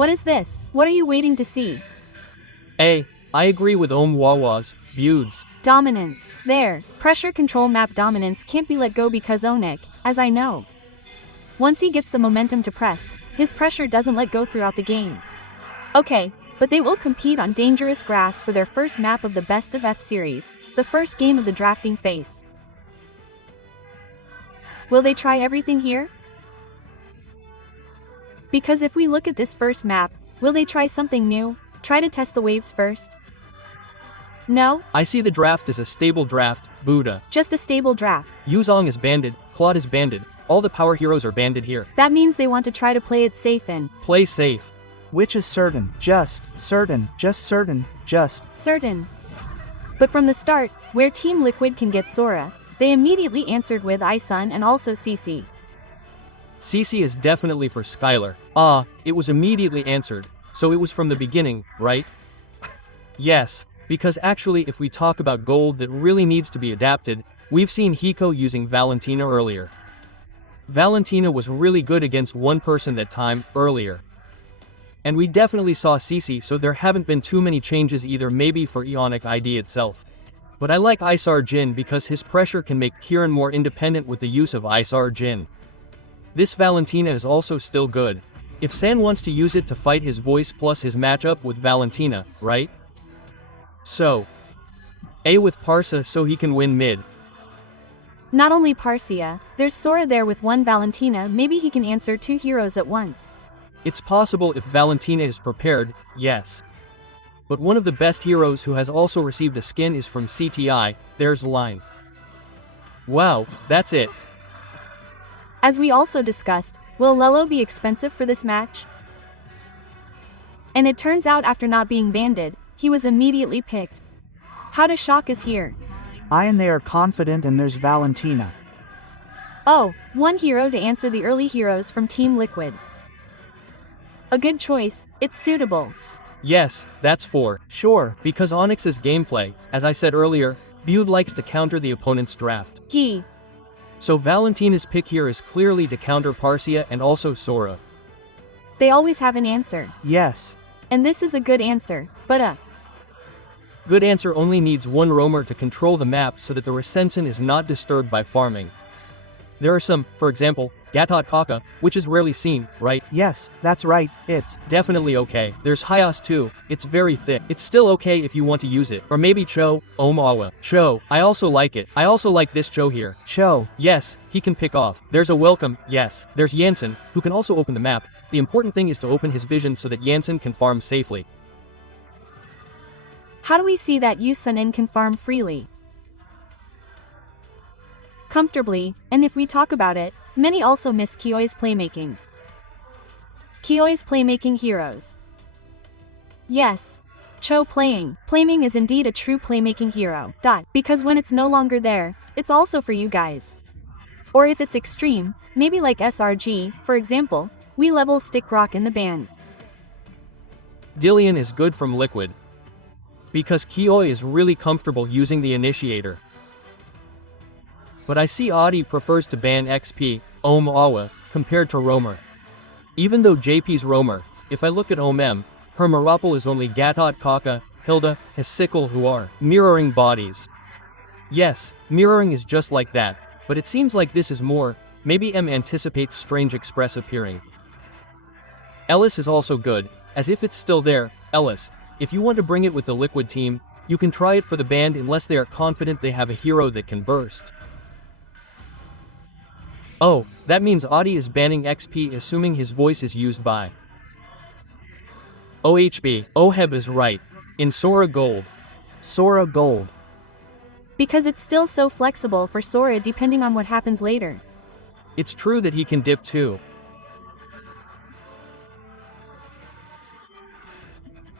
What is this? What are you waiting to see? A. I agree with Wawa's views. Dominance. There. Pressure control map dominance can't be let go because ONIC, as I know. Once he gets the momentum to press, his pressure doesn't let go throughout the game. Okay, but they will compete on dangerous grass for their first map of the Best of F series, the first game of the drafting phase. Will they try everything here? Because if we look at this first map, will they try something new, try to test the waves first? No? I see the draft as a stable draft, Buddha. Just a stable draft. Yuzong is banded, Claude is banded, all the power heroes are banded here. That means they want to try to play it safe and play safe. Which is certain, just, certain, just certain, just. Certain. But from the start, where Team Liquid can get Sora, they immediately answered with Isun and also CC. CC is definitely for Skylar. It was immediately answered, so it was from the beginning, right? Yes, because actually if we talk about gold that really needs to be adapted, we've seen Hiko using Valentina earlier. Valentina was really good against one person that time, earlier. And we definitely saw CC, so there haven't been too many changes either, maybe for Ionic ID itself. But I like Isar Jin because his pressure can make Kieran more independent with the use of Isar Jin. This Valentina is also still good. If San wants to use it to fight his voice plus his matchup with Valentina, right? So, A with Parsa so he can win mid. Not only Parsia, there's Sora there with one Valentina, maybe he can answer two heroes at once. It's possible if Valentina is prepared, yes. But one of the best heroes who has also received a skin is from CTI, there's Line. Wow, that's it. As we also discussed, will Lelo be expensive for this match? And it turns out after not being banded, he was immediately picked. How to shock is here. I and they are confident and there's Valentina. Oh, one hero to answer the early heroes from Team Liquid. A good choice, it's suitable. Yes, that's for sure. Because Onyx's gameplay, as I said earlier, Bude likes to counter the opponent's draft. So Valentina's pick here is clearly to counter Parsia and also Sora. They always have an answer. Yes. And this is a good answer, but good answer only needs one roamer to control the map so that the Resensen is not disturbed by farming. There are some, for example, Gatot Kaka, which is rarely seen, right? Yes, that's right, it's definitely okay. There's Hyos too, it's very thick. It's still okay if you want to use it. Or maybe Cho, Omawa. Cho, I also like it. I also like this Cho here. Cho. Yes, he can pick off. There's a Welcome, yes. There's Jansen, who can also open the map. The important thing is to open his vision so that Jansen can farm safely. How do we see that Yusunin can farm freely? Comfortably, and if we talk about it, many also miss Kyoi's playmaking. Kyoi's playmaking heroes. Yes. Cho Playing is indeed a true playmaking hero. Because when it's no longer there, it's also for you guys. Or if it's extreme, maybe like SRG, for example, we level Stick Rock in the band. Dillion is good from Liquid. Because Kioi is really comfortable using the initiator. But I see Adi prefers to ban XP, Awa, compared to Roamer. Even though JP's Roamer, if I look at OM, her Marapple is only Gatot Kaka, Hilda, Hesicle who are mirroring bodies. Yes, mirroring is just like that, but it seems like this is more, maybe M anticipates Strange Express appearing. Ellis is also good, as if it's still there. Ellis, if you want to bring it with the Liquid team, you can try it for the band unless they are confident they have a hero that can burst. Oh, that means Adi is banning XP assuming his voice is used by OHB. Oheb is right. In Sora Gold. Sora Gold. Because it's still so flexible for Sora depending on what happens later. It's true that he can dip too.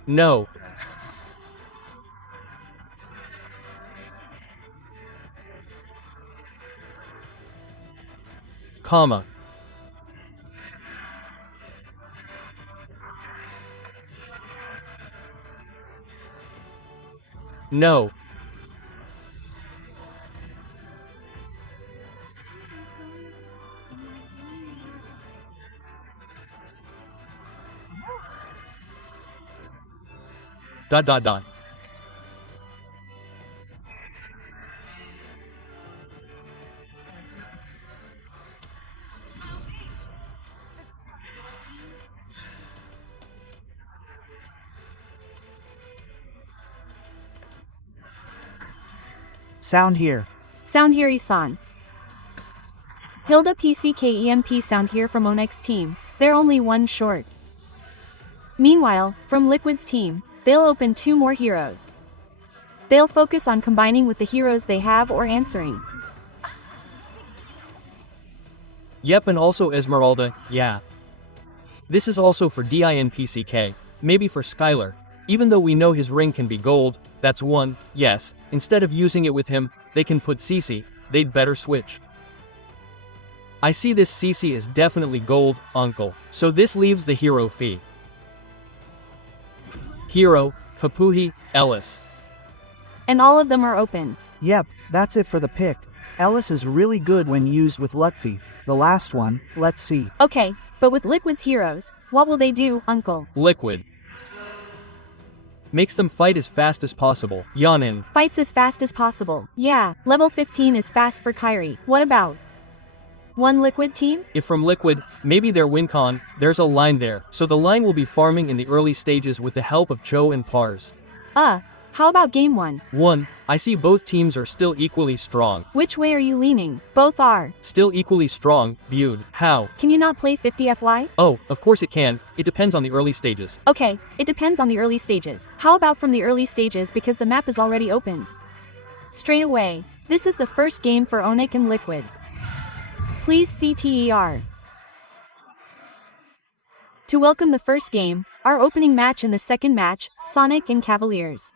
No. Comma. No. dot dot dot. Sound here. Sound here, Isan. Hilda PCKEMP sound here from ONIC's team. They're only one short. Meanwhile, from Liquid's team, they'll open 2 more heroes. They'll focus on combining with the heroes they have or answering. Yep, and also Esmeralda, yeah. This is also for DINPCK, maybe for Skylar. Even though we know his ring can be gold, that's one, yes, instead of using it with him, they can put CC, they'd better switch. I see this CC is definitely gold, uncle, so this leaves the hero fee. Hero, Kapuhi, Ellis. And all of them are open. Yep, that's it for the pick. Ellis is really good when used with Lutfi. The last one, let's see. Okay, but with Liquid's heroes, what will they do, uncle? Liquid makes them fight as fast as possible. Yanin Fights as fast as possible. Yeah, level 15 is fast for Kyrie. What about one Liquid team? If from Liquid, maybe their win con, there's a line there, so the line will be farming in the early stages with the help of Cho and Pars. How about game 1? 1. I see both teams are still equally strong. Which way are you leaning? Both are. Still equally strong, viewed. How? Can you not play 50 FY? Oh, of course it can, it depends on the early stages. Okay, it depends on the early stages. How about from the early stages because the map is already open? Straight away, this is the first game for ONIC and Liquid. Please CTER. To welcome the first game, our opening match and the second match, Sonic and Cavaliers.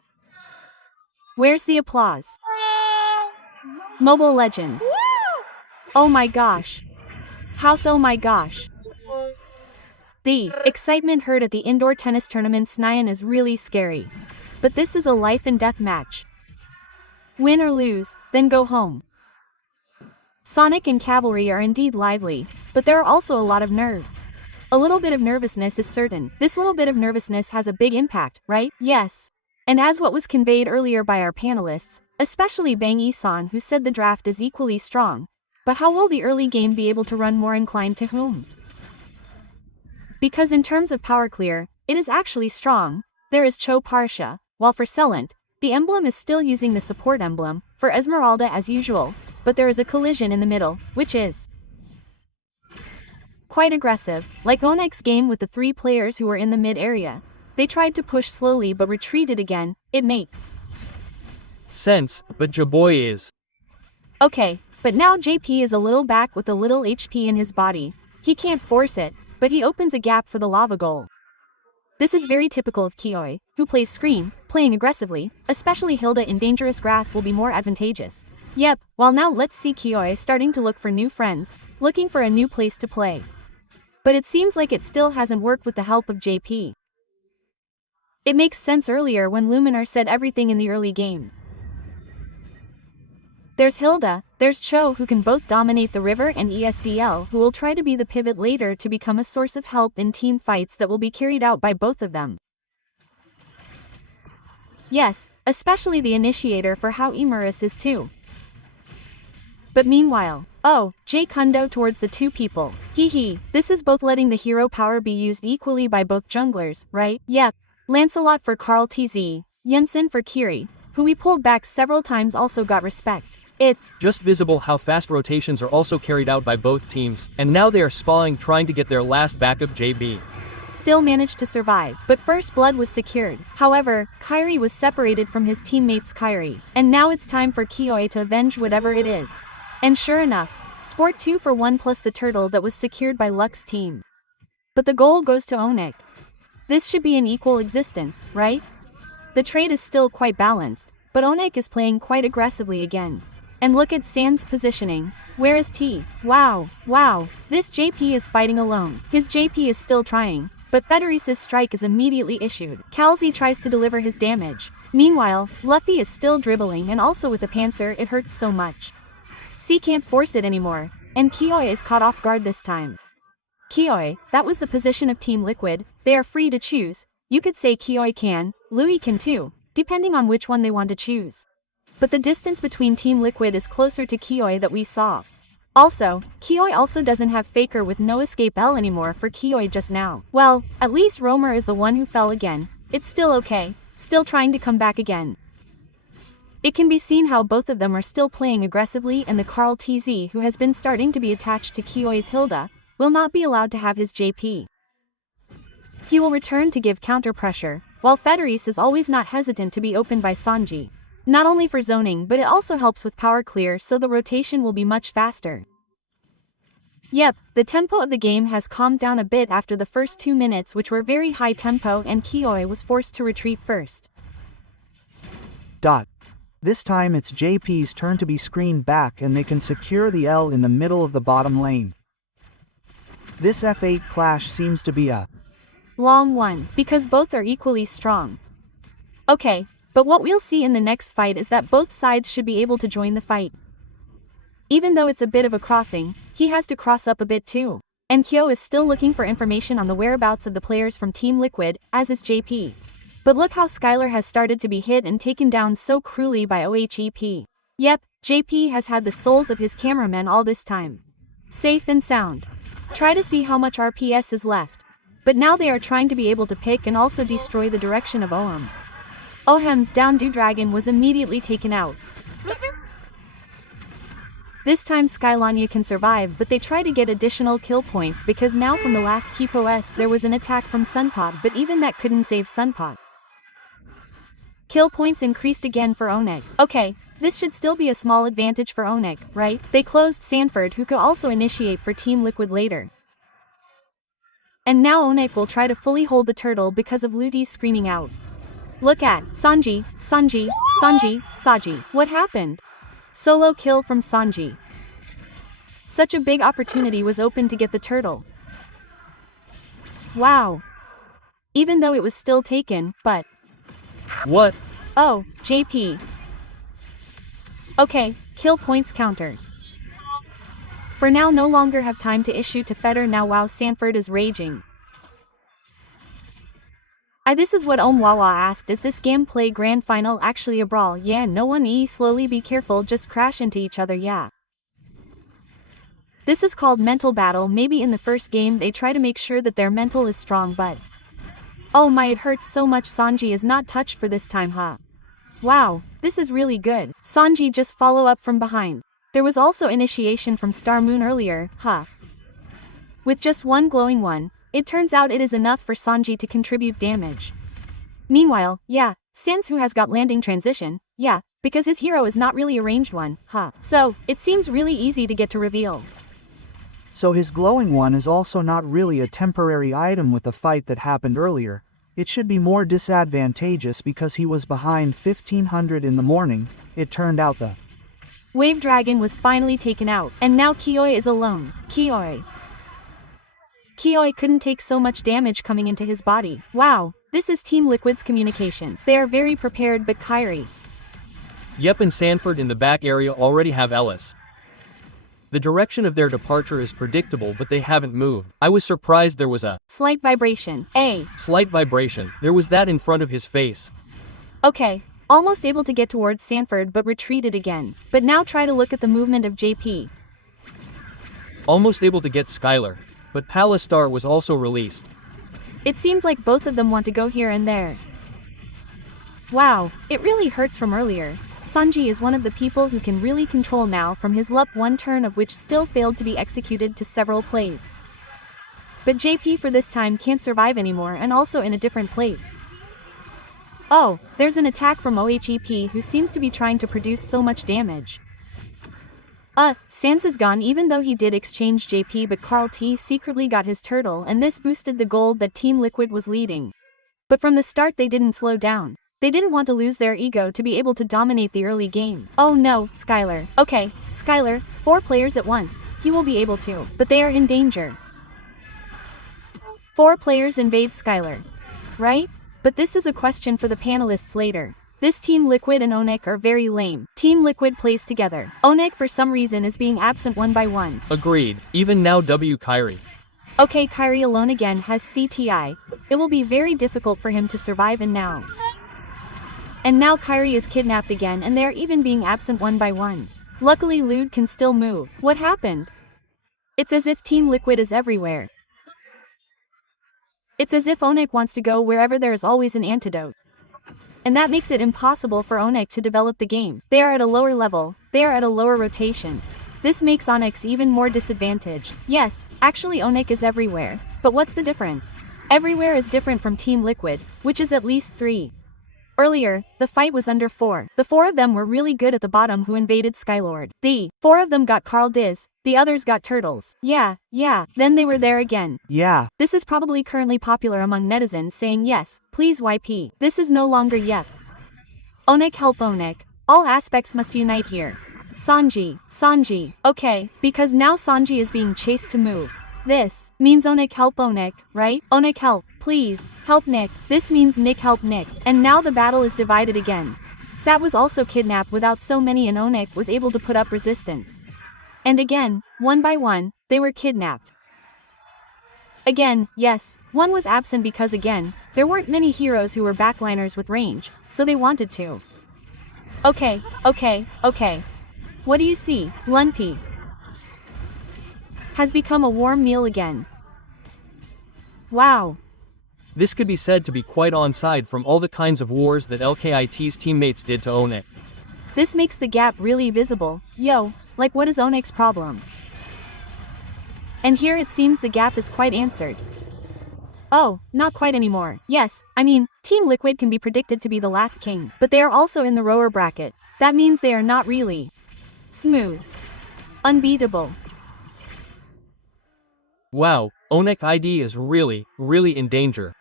Where's the applause? Mobile Legends. Oh my gosh. House, oh my gosh. The excitement heard at the indoor tennis tournaments Nyan is really scary. But this is a life and death match. Win or lose, then go home. Sonic and Cavalry are indeed lively, but there are also a lot of nerves. A little bit of nervousness is certain. This little bit of nervousness has a big impact, right? Yes. And as what was conveyed earlier by our panelists, especially Bang Isan who said the draft is equally strong, but how will the early game be able to run more inclined to whom? Because in terms of power clear, it is actually strong. There is Cho Parsha, while for Celent, the emblem is still using the support emblem, for Esmeralda as usual, but there is a collision in the middle, which is quite aggressive, like ONIC's game with the 3 players who were in the mid area. They tried to push slowly but retreated again. It makes sense, but Jaboy is. Okay, but now JP is a little back with a little HP in his body. He can't force it, but he opens a gap for the lava goal. This is very typical of Kioi, who plays Scream, playing aggressively, especially Hilda in dangerous grass will be more advantageous. Yep, well now let's see Kioi starting to look for new friends, looking for a new place to play. But it seems like it still hasn't worked with the help of JP. It makes sense earlier when Luminar said everything in the early game. There's Hilda, there's Cho who can both dominate the river and ESDL who will try to be the pivot later to become a source of help in team fights that will be carried out by both of them. Yes, especially the initiator for how Emerus is too. But meanwhile, J Kundo towards the 2 people. Hee, this is both letting the hero power be used equally by both junglers, right? Yep. Lancelot for Carl TZ, Jensen for Kiri, who we pulled back several times also got respect. It's just visible how fast rotations are also carried out by both teams, and now they are spawning trying to get their last backup JB. Still managed to survive, but first blood was secured. However, Kyrie was separated from his teammates Kyrie, and now it's time for Kioi to avenge whatever it is. And sure enough, Sport 2 for 1 plus the turtle that was secured by Luck's team. But the goal goes to ONIC. This should be an equal existence, right? The trade is still quite balanced, but ONIC is playing quite aggressively again. And look at Sand's positioning. Where is T? Wow, this JP is fighting alone. His JP is still trying, but Federis's strike is immediately issued. Calzi tries to deliver his damage. Meanwhile, Luffy is still dribbling and also with the Panzer it hurts so much. C can't force it anymore, and Kioi is caught off guard this time. Kioi, that was the position of Team Liquid, they are free to choose. You could say Kioi can, Louis can too, depending on which one they want to choose. But the distance between Team Liquid is closer to Kioi that we saw. Also, Kioi also doesn't have Faker with no escape L anymore for Kioi just now. Well, at least Romer is the one who fell again. It's still okay, still trying to come back again. It can be seen how both of them are still playing aggressively, and the Carl TZ, who has been starting to be attached to Kioi's Hilda, will not be allowed to have his JP. He will return to give counter pressure, while Federice is always not hesitant to be opened by Sanji. Not only for zoning, but it also helps with power clear, so the rotation will be much faster. Yep, the tempo of the game has calmed down a bit after the first 2 minutes, which were very high tempo, and Kioi was forced to retreat first. This time it's JP's turn to be screened back, and they can secure the L in the middle of the bottom lane. This F8 clash seems to be a long one, because both are equally strong. Okay, but what we'll see in the next fight is that both sides should be able to join the fight. Even though it's a bit of a crossing, he has to cross up a bit too. And Kyo is still looking for information on the whereabouts of the players from Team Liquid, as is JP. But look how Skylar has started to be hit and taken down so cruelly by OHEP. Yep, JP has had the souls of his cameramen all this time. Safe and sound. Try to see how much RPS is left. But now they are trying to be able to pick and also destroy the direction of Ohm. Ohm's down Dragon was immediately taken out. This time Skylanya can survive, but they try to get additional kill points because now from the last Keep-OS there was an attack from Sunpod, but even that couldn't save Sunpod. Kill points increased again for ONIC. Okay, this should still be a small advantage for ONIC, right? They closed Sanford, who could also initiate for Team Liquid later. And now ONIC will try to fully hold the turtle because of Ludi screaming out. Look at Sanji, Sanji, Sanji, Saji. What happened? Solo kill from Sanji. Such a big opportunity was open to get the turtle. Wow. Even though it was still taken, but... What? Oh, JP. Okay, kill points counter. For now no longer have time to issue to Feder now. Wow, Sanford is raging. This is what Wawa asked, is this gameplay grand final actually a brawl? Yeah, no one slowly be careful, just crash into each other, yeah. This is called mental battle. Maybe in the first game they try to make sure that their mental is strong, but... Oh my, it hurts so much. Sanji is not touched for this time, huh? Wow, this is really good. Sanji just follow up from behind. There was also initiation from Star Moon earlier, huh? With just one glowing one, it turns out it is enough for Sanji to contribute damage. Meanwhile, yeah, Sans who has got landing transition, yeah, because his hero is not really a ranged one, huh? So, it seems really easy to get to reveal. So his glowing one is also not really a temporary item with the fight that happened earlier. It should be more disadvantageous because he was behind 1500 in the morning. It turned out the Wave Dragon was finally taken out, and now Kioi is alone. Kioi couldn't take so much damage coming into his body. Wow, this is Team Liquid's communication. They are very prepared, but Kyrie. Yep, and Sanford in the back area already have Ellis. The direction of their departure is predictable, but they haven't moved. I was surprised there was a slight vibration. Slight vibration. There was that in front of his face. Okay, almost able to get towards Sanford but retreated again. But now try to look at the movement of JP. Almost able to get Skylar. But Palistar was also released. It seems like both of them want to go here and there. Wow, it really hurts from earlier. Sanji is one of the people who can really control now from his LUP one turn of which still failed to be executed to several plays. But JP for this time can't survive anymore and also in a different place. Oh, there's an attack from OHEP who seems to be trying to produce so much damage. Sans is gone even though he did exchange JP, but Carl T secretly got his turtle and this boosted the gold that Team Liquid was leading. But from the start they didn't slow down. They didn't want to lose their ego to be able to dominate the early game. Oh no, Skylar. Okay, Skylar, 4 players at once. He will be able to, but they are in danger. 4 players invade Skylar. Right? But this is a question for the panelists later. This Team Liquid and ONIC are very lame. Team Liquid plays together. ONIC for some reason is being absent one by one. Agreed. Even now W Kyrie. Okay, Kyrie alone again has CTI. It will be very difficult for him to survive and now Kyrie is kidnapped again and they're even being absent one by one. Luckily Lude can still move. What happened? It's as if Team Liquid is everywhere. It's as if ONIC wants to go wherever there is always an antidote. And that makes it impossible for ONIC to develop the game. They are at a lower level, they are at a lower rotation. This makes ONIC even more disadvantaged. Yes, actually ONIC is everywhere. But what's the difference? Everywhere is different from Team Liquid, which is at least 3. Earlier, the fight was under 4. The 4 of them were really good at the bottom who invaded Skylord. The 4 of them got Carl Diz, the others got Turtles. Yeah, then they were there again. Yeah. This is probably currently popular among netizens saying yes, please YP. This is no longer yep. ONIC help ONIC. All aspects must unite here. Sanji. Okay, because now Sanji is being chased to move. This means ONIC help ONIC, right? ONIC help, please, help Nick. This means Nick help Nick. And now the battle is divided again. Sat was also kidnapped without so many and ONIC was able to put up resistance. And again, one by one, they were kidnapped. Again, yes, one was absent because again, there weren't many heroes who were backliners with range, so they wanted to. Okay. What do you see? Lunpi has become a warm meal again. Wow. This could be said to be quite on side from all the kinds of wars that LKIT's teammates did to ONIC. This makes the gap really visible. Yo, like what is ONIC's problem? And here it seems the gap is quite answered. Oh, not quite anymore. Yes, I mean, Team Liquid can be predicted to be the last king, but they are also in the lower bracket. That means they are not really smooth, unbeatable. Wow, ONIC ID is really in danger.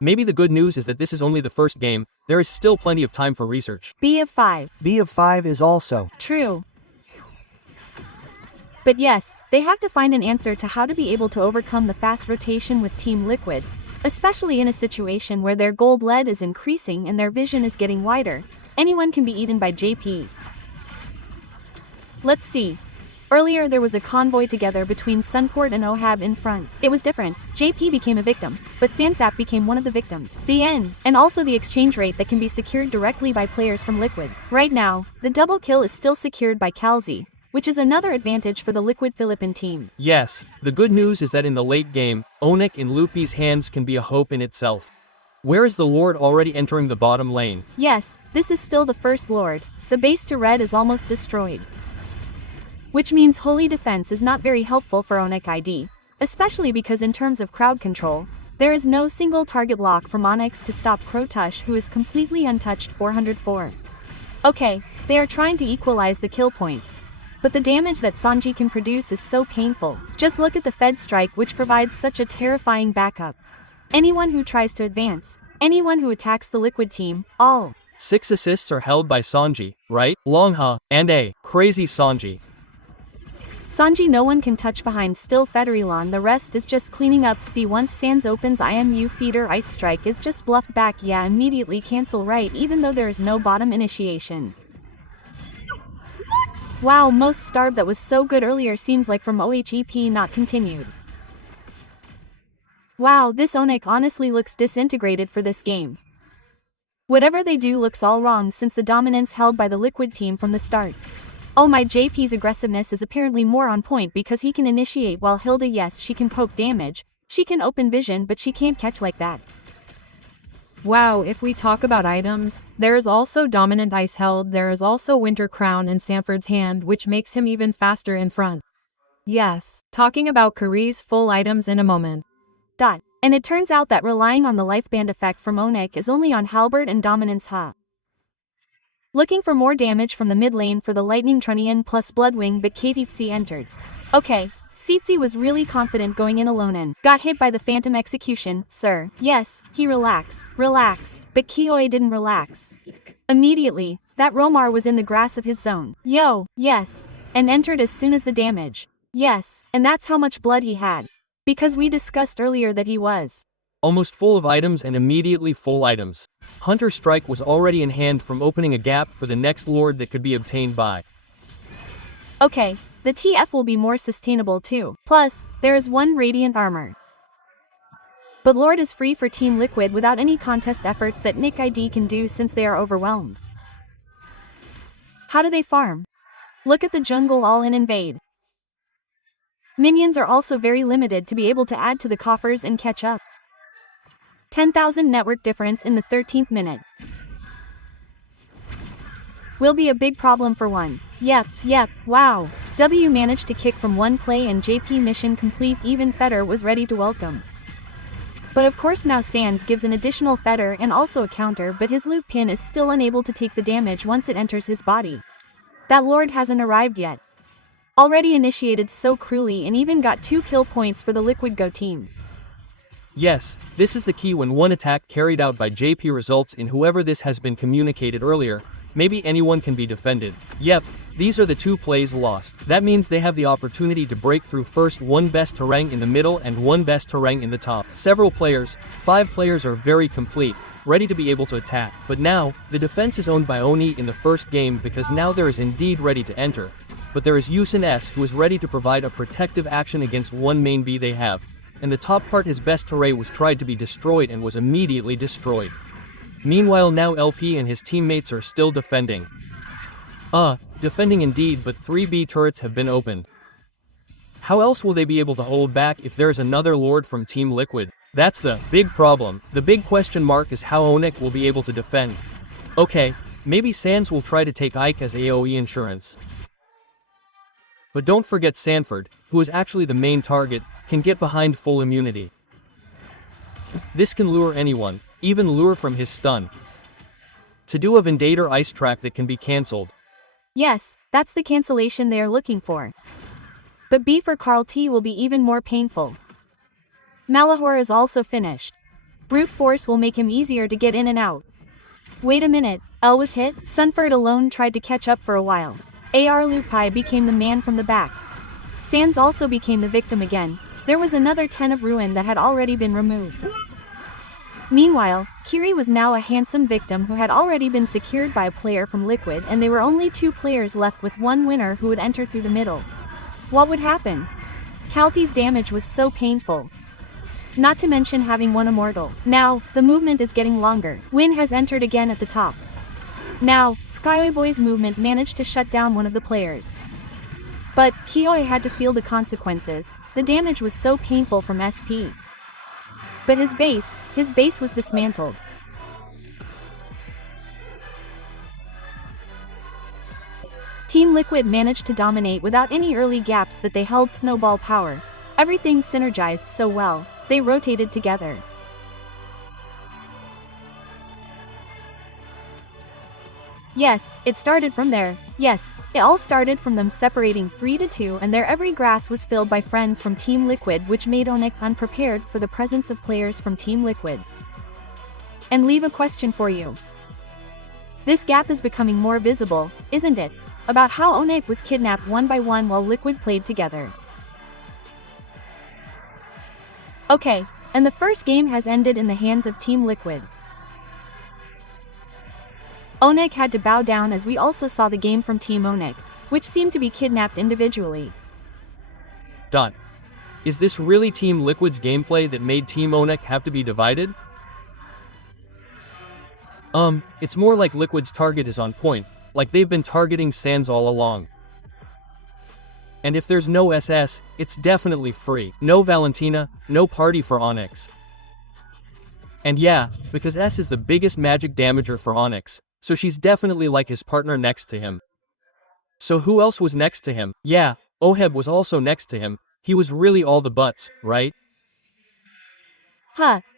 Maybe the good news is that this is only the first game, there is still plenty of time for research. B of 5. B of 5 is also true. But yes, they have to find an answer to how to be able to overcome the fast rotation with Team Liquid, especially in a situation where their gold lead is increasing and their vision is getting wider. Anyone can be eaten by JP. Let's see. Earlier there was a convoy together between Sunport and Ohab in front. It was different. JP became a victim, but Sansap became one of the victims. The end. And also the exchange rate that can be secured directly by players from Liquid. Right now, the double kill is still secured by Calzi, which is another advantage for the Liquid Philippine team. Yes, the good news is that in the late game, ONIC in Lupi's hands can be a hope in itself. Where is the Lord already entering the bottom lane? Yes, this is still the first Lord. The base to red is almost destroyed. Which means Holy Defense is not very helpful for ONIC ID, especially because in terms of crowd control, there is no single target lock from Onyx to stop Krotush who is completely untouched 404. Okay, they are trying to equalize the kill points. But the damage that Sanji can produce is so painful. Just look at the Fed strike which provides such a terrifying backup. Anyone who tries to advance, anyone who attacks the Liquid team, all 6 assists are held by Sanji, right? Longha, and a crazy Sanji. Sanji no one can touch behind still Federilon, the rest is just cleaning up. See once Sans opens IMU feeder ice strike is just bluffed back, yeah immediately cancel right even though there is no bottom initiation. Wow, most starved that was so good earlier seems like from OHEP not continued. Wow, this ONIC honestly looks disintegrated for this game. Whatever they do looks all wrong since the dominance held by the Liquid team from the start. Oh my, JP's aggressiveness is apparently more on point because he can initiate while Hilda, yes she can poke damage, she can open vision but she can't catch like that. Wow, if we talk about items, there is also Dominant Ice held, there is also Winter Crown in Sanford's hand which makes him even faster in front. Yes, talking about Kari's full items in a moment. And it turns out that relying on the lifeband effect from ONIC is only on Halberd and Dominance Looking for more damage from the mid lane for the Lightning Trunnion plus Bloodwing, but Katitsi entered. Okay, Sitsi was really confident going in alone and got hit by the Phantom Execution, sir. Yes, he relaxed, but Kioi didn't relax. Immediately, that Romar was in the grass of his zone. Yo, yes, and entered as soon as the damage. Yes, and that's how much blood he had. Because we discussed earlier that he was almost full of items and immediately full items. Hunter Strike was already in hand from opening a gap for the next Lord that could be obtained by. Okay, the TF will be more sustainable too. Plus, there is 1 radiant armor. But Lord is free for Team Liquid without any contest efforts that Nick ID can do since they are overwhelmed. How do they farm? Look at the jungle all-in invade. Minions are also very limited to be able to add to the coffers and catch up. 10,000 network difference in the 13th minute. Will be a big problem for one. Yep, wow. W managed to kick from 1 play and JP mission complete, even Fetter was ready to welcome. But of course now Sans gives an additional fetter and also a counter, but his loop pin is still unable to take the damage once it enters his body. That Lord hasn't arrived yet. Already initiated so cruelly and even got 2 kill points for the Liquid Go team. Yes, this is the key when one attack carried out by JP results in whoever this has been communicated earlier, maybe anyone can be defended. Yep, these are the 2 plays lost. That means they have the opportunity to break through first 1 best terrain in the middle and 1 best terrain in the top. Several players, 5 players are very complete, ready to be able to attack. But now, the defense is owned by Oni in the first game because now there is indeed ready to enter. But there is Yusin S who is ready to provide a protective action against 1 main B they have. And the top part, his best terrain was tried to be destroyed and was immediately destroyed. Meanwhile now LP and his teammates are still defending. Defending indeed, but 3 B turrets have been opened. How else will they be able to hold back if there's another Lord from Team Liquid? That's the big problem. The big question mark is how ONIC will be able to defend. Okay, maybe Sans will try to take Ike as AoE insurance. But don't forget Sanford, who is actually the main target, can get behind full immunity. This can lure anyone, even lure from his stun. To do a Vindator ice track that can be cancelled. Yes, that's the cancellation they are looking for. But B for Carl T will be even more painful. Malahor is also finished. Brute Force will make him easier to get in and out. Wait a minute, L was hit? Sunford alone tried to catch up for a while. AR Lupai became the man from the back. Sans also became the victim again. There was another 10 of Ruin that had already been removed. Meanwhile, Kiri was now a handsome victim who had already been secured by a player from Liquid, and they were only 2 players left with 1 winner who would enter through the middle. What would happen? Kalti's damage was so painful. Not to mention having 1 immortal. Now, the movement is getting longer. Win has entered again at the top. Now, Skyboy's movement managed to shut down one of the players. But Kioi had to feel the consequences. The damage was so painful from SP. But his base was dismantled. Team Liquid managed to dominate without any early gaps that they held snowball power. Everything synergized so well, they rotated together. Yes, it started from there. Yes, it all started from them separating 3-2, and their every grass was filled by friends from Team Liquid, which made ONIC unprepared for the presence of players from Team Liquid. And leave a question for you. This gap is becoming more visible, isn't it? About how ONIC was kidnapped 1 by 1 while Liquid played together. Okay, and the first game has ended in the hands of Team Liquid. ONIC had to bow down, as we also saw the game from Team ONIC, which seemed to be kidnapped individually. Is this really Team Liquid's gameplay that made Team ONIC have to be divided? It's more like Liquid's target is on point, like they've been targeting Sans all along. And if there's no SS, it's definitely free. No Valentina, no party for Onyx. And yeah, because S is the biggest magic damager for Onyx, so she's definitely like his partner next to him. So who else was next to him? Yeah, Oheb was also next to him. He was really all the butts, right?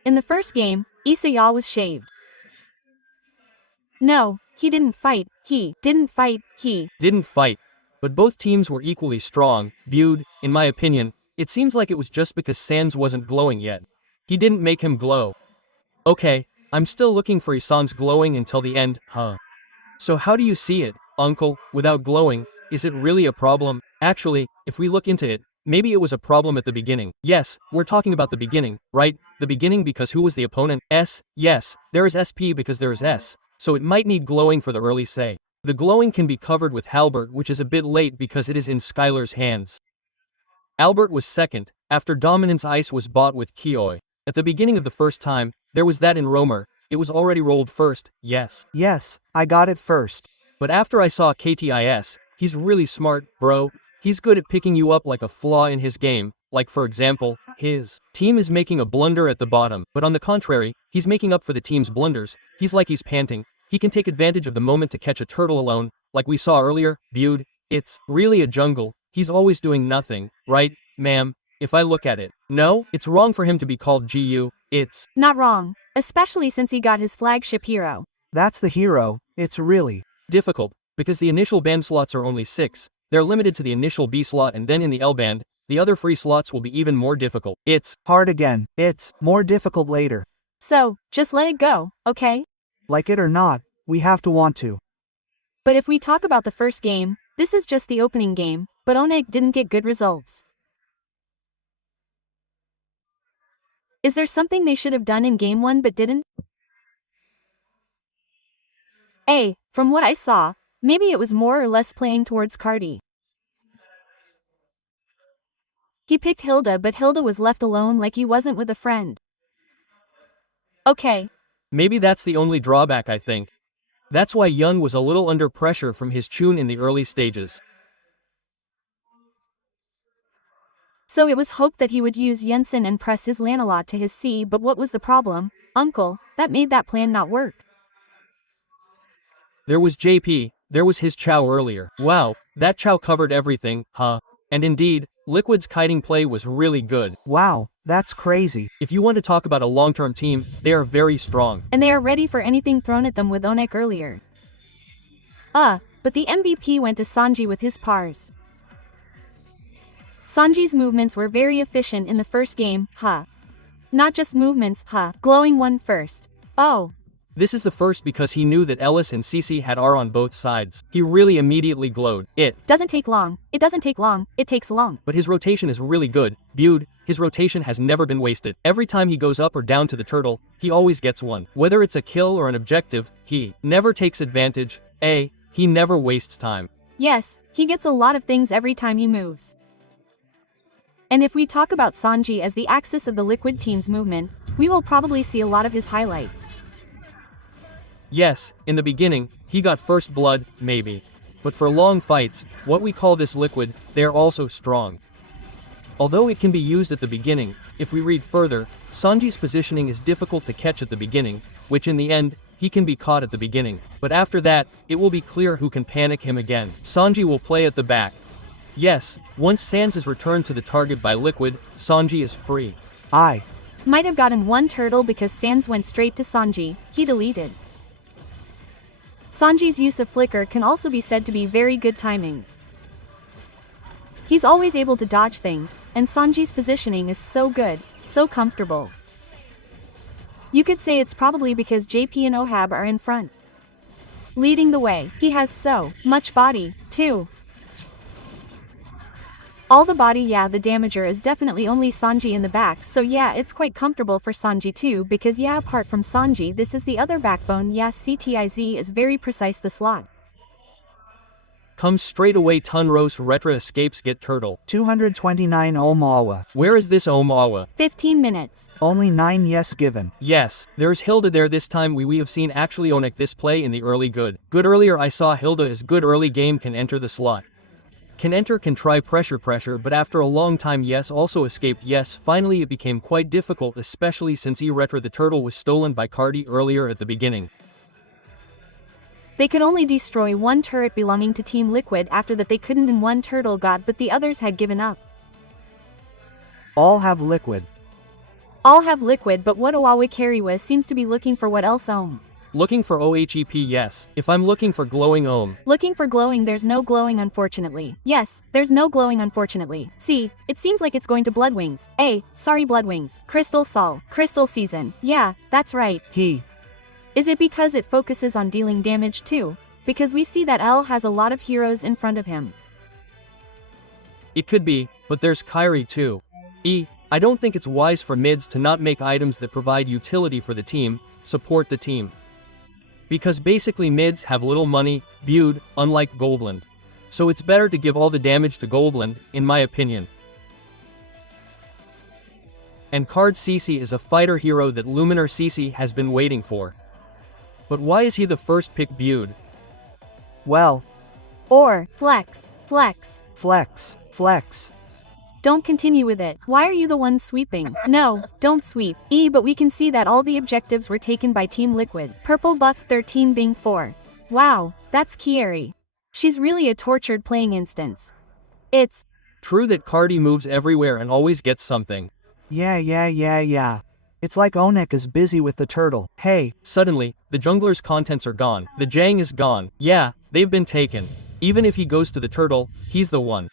In the first game, Isaya was shaved. No, he didn't fight. He didn't fight. But both teams were equally strong, viewed, in my opinion. It seems like it was just because Sans wasn't glowing yet. He didn't make him glow. Okay, I'm still looking for Isan's glowing until the end, So how do you see it, uncle, without glowing? Is it really a problem? Actually, if we look into it, maybe it was a problem at the beginning. Yes, we're talking about the beginning, right? The beginning because who was the opponent? S? Yes, there is SP because there is S. So it might need glowing for the early say. The glowing can be covered with Halbert, which is a bit late because it is in Skylar's hands. Albert was second, after Dominance Ice was bought with Kioi. At the beginning of the first time, there was that in Romer, it was already rolled first, yes. Yes, I got it first. But after I saw KTIS, he's really smart, bro. He's good at picking you up like a flaw in his game, like for example, his team is making a blunder at the bottom, but on the contrary, he's making up for the team's blunders. He's panting. He can take advantage of the moment to catch a turtle alone, like we saw earlier, viewed. It's really a jungle. He's always doing nothing, right, ma'am? If I look at it. No, it's wrong for him to be called GU. It's Not wrong, especially since he got his flagship hero. That's the hero, it's really difficult, because the initial band slots are only 6. They're limited to the initial B slot, and then in the L band, the other free slots will be even more difficult. It's hard again. It's more difficult later. So, just let it go, okay? Like it or not, we have to want to. But if we talk about the first game, this is just the opening game, but ONIC didn't get good results. Is there something they should have done in game 1 but didn't? From what I saw, maybe it was more or less playing towards Cardi. He picked Hilda, but Hilda was left alone like he wasn't with a friend. Okay. Maybe that's the only drawback, I think. That's why Young was a little under pressure from his tune in the early stages. So it was hoped that he would use Jensen and press his Lancelot to his C, but what was the problem, Uncle, that made that plan not work? There was JP, there was his Chow earlier. Wow, that Chow covered everything, huh? And indeed, Liquid's kiting play was really good. Wow, that's crazy. If you want to talk about a long-term team, they are very strong. And they are ready for anything thrown at them with ONIC earlier. But the MVP went to Sanji with his pars. Sanji's movements were very efficient in the first game, huh? Not just movements, huh? Glowing one first. Oh. This is the first because he knew that Ellis and Cece had R on both sides. He really immediately glowed. It doesn't take long. It doesn't take long. It takes long. But his rotation is really good. Viewed, his rotation has never been wasted. Every time he goes up or down to the turtle, he always gets one. Whether it's a kill or an objective, he never takes advantage. He never wastes time. Yes, he gets a lot of things every time he moves. And if we talk about Sanji as the axis of the Liquid team's movement, we will probably see a lot of his highlights. Yes, in the beginning, he got first blood, maybe. But for long fights, what we call this Liquid, they are also strong. Although it can be used at the beginning, if we read further, Sanji's positioning is difficult to catch at the beginning, which in the end, he can be caught at the beginning. But after that, it will be clear who can panic him again. Sanji will play at the back. Yes, once Sans is returned to the target by Liquid, Sanji is free. I might have gotten one turtle because Sans went straight to Sanji, he deleted. Sanji's use of flicker can also be said to be very good timing. He's always able to dodge things, and Sanji's positioning is so good, so comfortable. You could say it's probably because JP and Ohab are in front, leading the way. He has so much body, too. All the body, yeah, the damager is definitely only Sanji in the back, so yeah, it's quite comfortable for Sanji too, because yeah, apart from Sanji, this is the other backbone. Yeah, CTIZ is very precise the slot. Comes straight away Tunros Retra escapes get turtle. 229 Omawa. Where is this Omawa? 15 minutes. Only 9 yes given. Yes, there's Hilda there this time. We have seen actually ONIC this play in the early good. Good earlier I saw Hilda is good early game can enter the slot. Can enter can try pressure, but after a long time yes also escaped yes finally it became quite difficult especially since Retra the turtle was stolen by Cardi earlier at the beginning. They could only destroy one turret belonging to Team Liquid after that they couldn't and one turtle got but the others had given up. All have Liquid. All have Liquid but what Oawa Kariwa seems to be looking for what else Ohm. Looking for OHEP yes. If I'm looking for glowing Ohm. Looking for glowing there's no glowing unfortunately. Yes, there's no glowing unfortunately. See, it seems like it's going to Bloodwings. Sorry Bloodwings. Crystal Sol. Crystal Season. Yeah, that's right. Is it because it focuses on dealing damage too? Because we see that L has a lot of heroes in front of him. It could be, but there's Kyrie too. I don't think it's wise for mids to not make items that provide utility for the team, support the team. Because basically mids have little money, Bude, unlike Goldland. So it's better to give all the damage to Goldland, in my opinion. And card CC is a fighter hero that Luminar CC has been waiting for. But why is he the first pick Bude? Well, Or, flex, flex. flex, flex. Don't continue with it. Why are you the one sweeping? No, don't sweep. But we can see that all the objectives were taken by Team Liquid. Purple buff 13 being 4. Wow, that's Kieri. She's really a tortured playing instance. It's True that Cardi moves everywhere and always gets something. Yeah. It's like ONIC is busy with the turtle. Hey, Suddenly, the jungler's contents are gone. The Jang is gone. Yeah, they've been taken. Even if he goes to the turtle, he's the one.